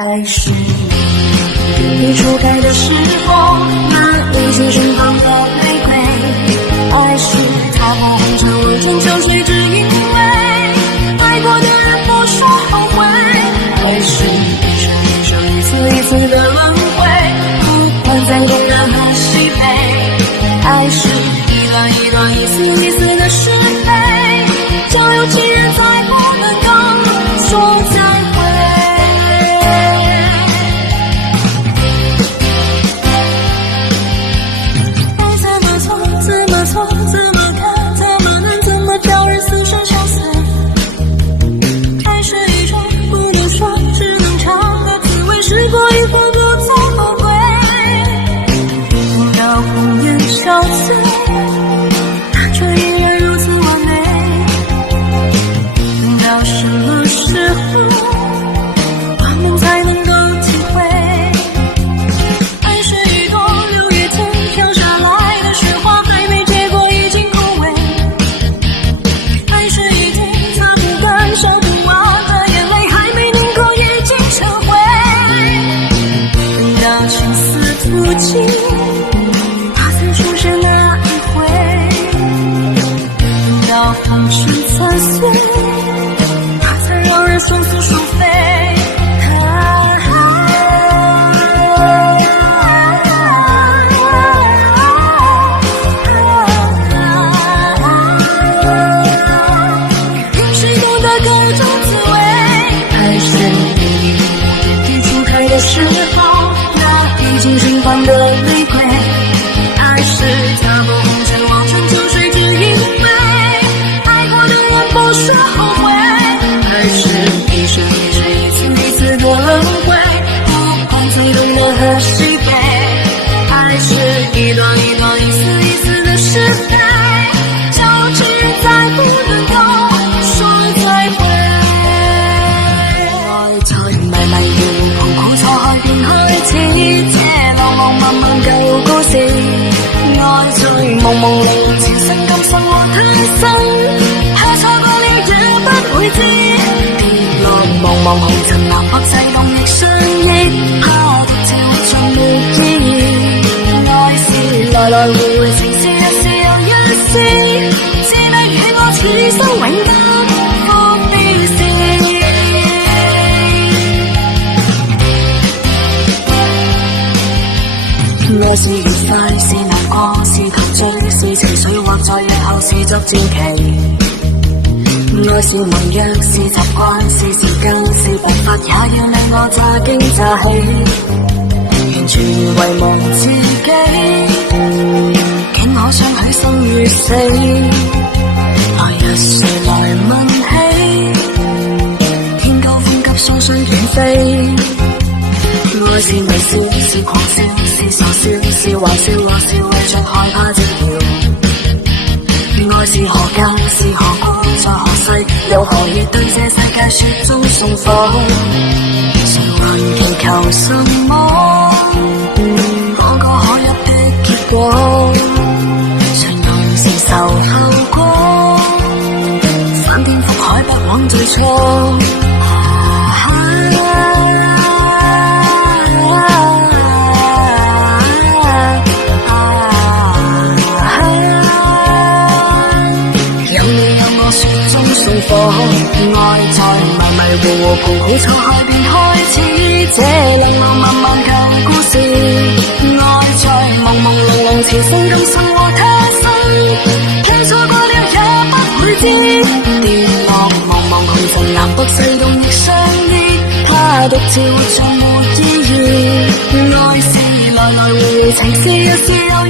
爱是你初开的时候，那一起盛放的玫瑰。爱是踏破红尘望穿秋水，只因为爱过的人不说后悔。爱是一生一生一次一次的轮回，不管在东南和西北。爱是一段一段一丝一丝的是非，就有情人才不能够说再会。爱怎么错怎么错怎么看怎么难怎么叫人死生相思。爱是一种不能说只能尝的滋味，试过以后不再后悔。不要红颜笑醉，却依然如此完美。等到什么时候我们才能够体会，爱是一朵6月天飘下来的雪花，还没结果已经枯萎。爱是一滴擦不干烧不完的眼泪，还没凝固已经成灰。等到情丝吐尽，它才出现那一回。等到风声残碎，它才让人双宿双飞。平时懂得各种滋味，爱是你初开的时候，那已经盛放的玫瑰。爱是踏破红尘望穿秋水，只因为爱过的人不说后悔。爱是一生一世一次一次的轮回，不管在东南和西北。爱是一段一段一丝一丝的是非，就有情人再不能够說再會。愛在迷迷糊糊苦楚海邊開始，這浪浪漫漫舊故事。愛在朦朦朧朧前生今生和他生，怕錯過了也不會知。跌落茫茫紅塵南北世動亦相憶，怕獨自活着沒意義。愛是來來回回情是一是又一是，是你與我此生永不分的事。愛是愉快是難過是陶醉是情緒，或在日後是作傳奇。愛是盟約是習慣是時間是辦法，也要你我詐驚詐喜，完全遺忘自己，竟可相許生與死。來日誰來問起，天高風急雙雙斷飛。愛是微笑是狂笑是傻笑是壞笑，或是為着害怕寂寥。愛是何間是何故在何世，又何以對這世界雪中送火。誰還祈求什麼嗰個可入的結果，誰能承受後果，翻天覆海不枉最初。愛在迷迷糊糊盤古錯海便開始，這浪浪漫漫舊故事。愛在朦朦朧朧前生今生和他生，聽錯過了也不會知。跌落茫茫紅塵南北世動亦相憶，他獨自活着沒意義。愛是來來回回情是一是又一